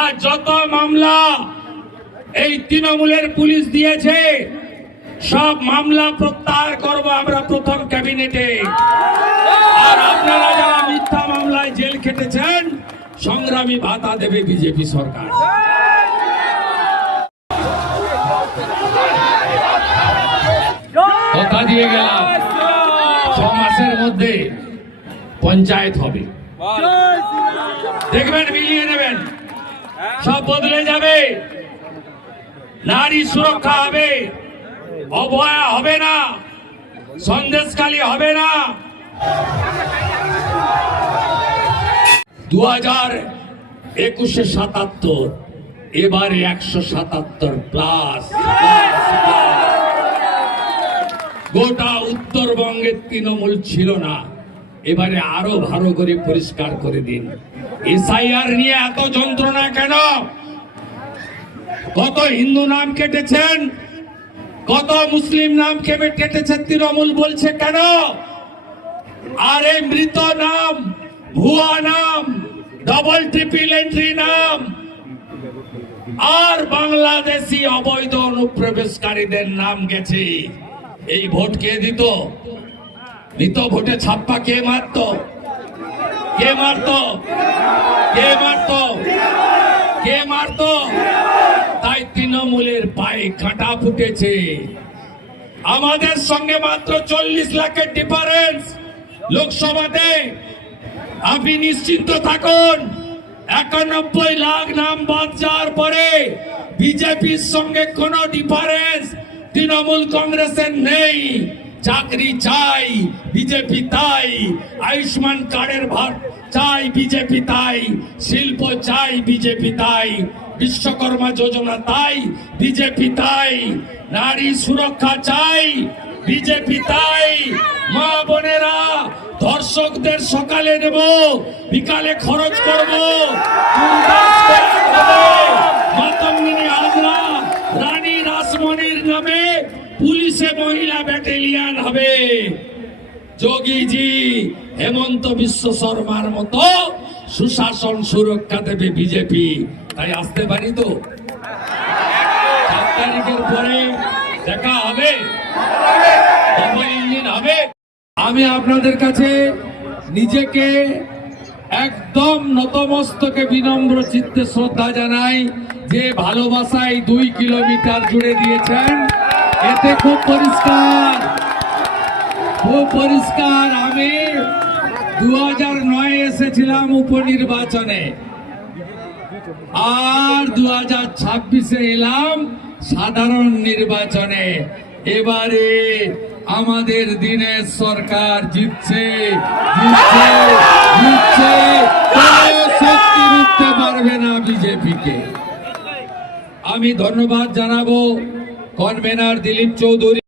আর যত মামলা এই তৃণমূলের পুলিশ দিয়েছে সব মামলা প্রত্যাহার করব আমরা প্রথম ক্যাবিনেটে। আর আপনারা যারা মিথ্যা মামলায় জেল খেটেছেন সংগ্রামী ভাতা দেবে বিজেপি সরকার। কথা দিয়ে গেলাম 6 মাসের মধ্যে পঞ্চায়েত হবে, দেখবেন মিলিয়ে নেবেন, সব বদলে যাবে। নারী সুরক্ষা হবে, অবহেলা হবে না, সন্দেশখালী হবে না। 2021-এ 77, এবারে 177 প্লাস। গোটা উত্তরবঙ্গের তৃণমূল ছিল না, এবারে আরো ভালো করে পরিষ্কার করে দিন। এসআইআর নিয়ে এত যন্ত্রণা কেন? কত হিন্দু নাম কেটেছেন, কত মুসলিম নাম কেটেছেন, তৃণমূল বলছে কেন? আরে মৃত নাম, ভুয়া নাম, ডবল ট্রিপল এন্ট্রি নাম আর বাংলাদেশি অবৈধ অনুপ্রবেশকারীদের নাম গেছে। এই ভোট কে দিত? নিত ভোটে ছাপ্পা কে মারত? কে মারত? কে মারত? কে মারত? তাই তৃণমূলের পায়ে কাঁটা ফুটেছে। আমাদের সঙ্গে মাত্র 40 লাখের ডিফারেন্স লোকসভাতে। আপনি নিশ্চিন্ত থাকুন, 91 লাখ নাম বাদ যাওয়ার পরে বিজেপির সঙ্গে কোনো ডিফারেন্স তৃণমূল কংগ্রেসের নেই। চাকরি চাই বিজেপি তাই, আয়ুষ্মান কার্ডের ভার চাই বিজেপি তাই, শিল্প চাই বিজেপি তাই, বিশ্বকর্মা যোজনা তাই বিজেপি তাই, নারী সুরক্ষা চাই বিজেপি তাই। মা বোনেরা, ধর্ষকদের সকালে নেব, বিকালে খরচ করব। মাতঙ্গিনী হাজরা, রানী রাসমণির নামে পুলিশে মহিলা ব্যাটালিয়ন হবে। যোগীজি, হেমন্ত বিশ্ব শর্মার মতো সুশাসন সুরক্ষা দেবে বিজেপি। তাই আসতে পারি তো 7 তারিখের পরে দেখা হবে, ডবল ইঞ্জিন হবে। আমি আপনাদের কাছে নিজেকে একদম নতমস্তকে বিনম্র চিত্তে শ্রদ্ধা জানাই যে ভালোবাসায় 2 কিলোমিটার জুড়ে দিয়েছেন। এতে খুব পরিষ্কার, খুব পরিষ্কার। আমি 2009 এসেছিলাম উপনির্বাচনে, আর 2026-এ এলাম সাধারণ নির্বাচনে। এবারে আমাদের দিনের সরকার জিতছে, জিতছে, জিতছে। কোনো শক্তি রুখতে পারবে না বিজেপিকে। আমি ধন্যবাদ জানাবো কনভেনার দিলীপ চৌধুরী।